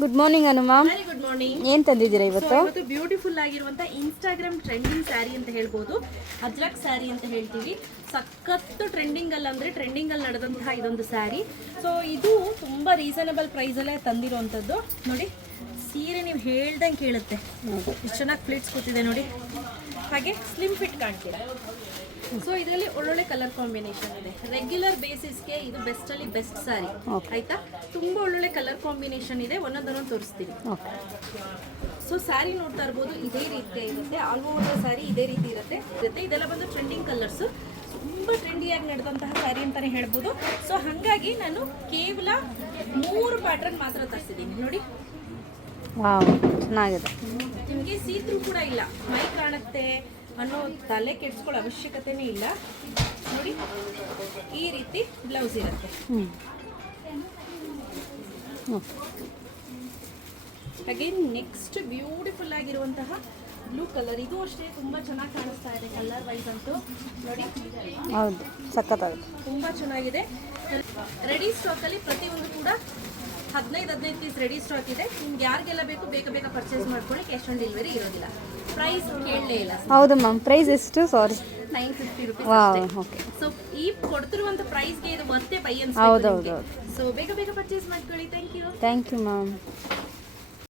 good morning anuma very morning ಏನ್ ತಂದಿದ್ದೀರಾ ಇವತ್ತು? ಇವತ್ತು ಬ್ಯೂಟಿಫುಲ್ ಆಗಿರುವಂತ ಇನ್ಸ್ಟಾಗ್ರಾಮ್ ಟ್ರೆಂಡಿಂಗ್ ಸ್ಯಾರಿ ಅಂತ ಹೇಳ್ಬೋದು. ಅಜ್ರಕ್ ಸ್ಯಾರಿ ಅಂತ ಹೇಳ್ತೀವಿ. ಸಖತ್ತು ಟ್ರೆಂಡಿಂಗ್ ಅಲ್ಲಿ ಅಂದ್ರೆ ಟ್ರೆಂಡಿಂಗ್ ಅಲ್ಲಿ ನಡೆದಂತಹ ಇದೊಂದು ಸ್ಯಾರಿ ಸೊ ಇದು ತುಂಬಾ ರೀಸನಬಲ್ ಪ್ರೈಸ್ ಅಲ್ಲೇ ತಂದಿರುವಂತದ್ದು ನೋಡಿ ಸೀರೆ ನೀವು ಹೇಳ್ದಂಗೆ ಕೇಳುತ್ತೆ. ಎಷ್ಟು ಚೆನ್ನಾಗಿ ಪ್ಲೇಟ್ಸ್ ಕೂತಿದೆ ನೋಡಿ. ಹಾಗೆ ಸ್ಲಿಮ್ ಫಿಟ್ ಕಾಣ್ತೀರಾ? ಸೊ ಇದರಲ್ಲಿ ಒಳ್ಳೊಳ್ಳೆ ಕಲರ್ ಕಾಂಬಿನೇಷನ್ ಇದೆ. ರೆಗ್ಯುಲರ್ ಬೇಸಿಸ್ಗೆ ಇದು ಬೆಸ್ಟ್ ಅಲ್ಲಿ ಬೆಸ್ಟ್ ಸ್ಯಾರಿ ಆಯ್ತಾ? ತುಂಬಾ ಒಳ್ಳೊಳ್ಳೆ ಕಲರ್ ಕಾಂಬಿನೇಷನ್ ಇದೆ. ಒಂದೊಂದೊಂದು ತೋರಿಸ್ತೀನಿ. ಓಕೆ ಸೊ ಸ್ಯಾರಿ ನೋಡ್ತಾ ಇರ್ಬೋದು ಇದೇ ರೀತಿ ಇರುತ್ತೆ. ಆಲ್ ಓವರ್ ಸ್ಯಾರಿ ಇದೇ ರೀತಿ ಇರುತ್ತೆ. ಇರುತ್ತೆ. ಇದೆಲ್ಲ ಬಂದು ಟ್ರೆಂಡಿಂಗ್ ಕಲರ್ಸ್ ತುಂಬ ಟ್ರೆಂಡಿಯಾಗಿ ನಡೆದಂತಹ ಸ್ಯಾರಿ ಅಂತಾನೆ ಹೇಳ್ಬೋದು. ಸೊ ಹಾಗಾಗಿ ನಾನು ಕೇವಲ ಮೂರು ಪ್ಯಾಟರ್ನ್ ಮಾತ್ರ ತರಿಸಿದ್ದೀನಿ. ನೋಡಿ. ಚೆನ್ನಾಗಿದೆ. ನಿಮಗೆ ಸೀತ್ರು ಕೂಡ ಇಲ್ಲ. ಮೈ ಕಾಣುತ್ತೆ ಅನ್ನೋ ತಲೆ ಕೆಡ್ಸ್ಕೊಳ್ಳೋ ಅವಶ್ಯಕತೆನೇ ಇಲ್ಲ. ನೋಡಿ. ಈ ರೀತಿ ಬ್ಲೌಸ್ ಇರುತ್ತೆ. ಹಾಗೆ ನೆಕ್ಸ್ಟ್ ಬ್ಯೂಟಿಫುಲ್ ಆಗಿರುವಂತಹ ಬ್ಲೂ ಕಲರ್ ಇದು ಅಷ್ಟೇ ತುಂಬಾ ಚೆನ್ನಾಗಿ ಕಾಣಿಸ್ತಾ ಇದೆ ಕಲರ್ ವೈಸ್ ಅಂತೂ. ನೋಡಿ ಹೌದು ಸಖತ್ತಾಗುತ್ತೆ ತುಂಬಾ ಚೆನ್ನಾಗಿದೆ. ರೆಡಿ ಸ್ಟಾಕ್ ಅಲ್ಲಿ ಪ್ರತಿಯೊಂದು ಕೂಡ ಹದಿನೈದು ಹದಿನೈದು ಪೀಸ್ ರೆಡಿ ಸ್ಟಾಕ್ ಇದೆ. ನಿಮ್ಗೆ ಯಾರಿಗೆಲ್ಲ ಬೇಕು ಬೇಗ ಬೇಗ ಪರ್ಚೇಸ್ ಮಾಡ್ಕೊಳ್ಳಿ. ಕ್ಯಾಶ್ ಆನ್ ಡೆಲಿವರಿ ಇರೋದಿಲ್ಲ. ಪ್ರೈಸ್ ಕೇಳಲೇ ಇಲ್ಲ. ಹೌದು ಮ್ಯಾಮ್ ಪ್ರೈಸ್ ಎಷ್ಟು? Sari nine fifty rupees okay so ಈ ಕೊಡ್ತಿರುವಂತ ಪ್ರೈಸ್ಗೆ ಇದು ಮತ್ತೆ ಬೈ ಹೌದು, ಹೌದು, ಸೊ ಬೇಗ ಬೇಗ ಪರ್ಚೇಸ್ ಮಾಡ್ಕೊಳ್ಳಿ. Thank you thank you ma'am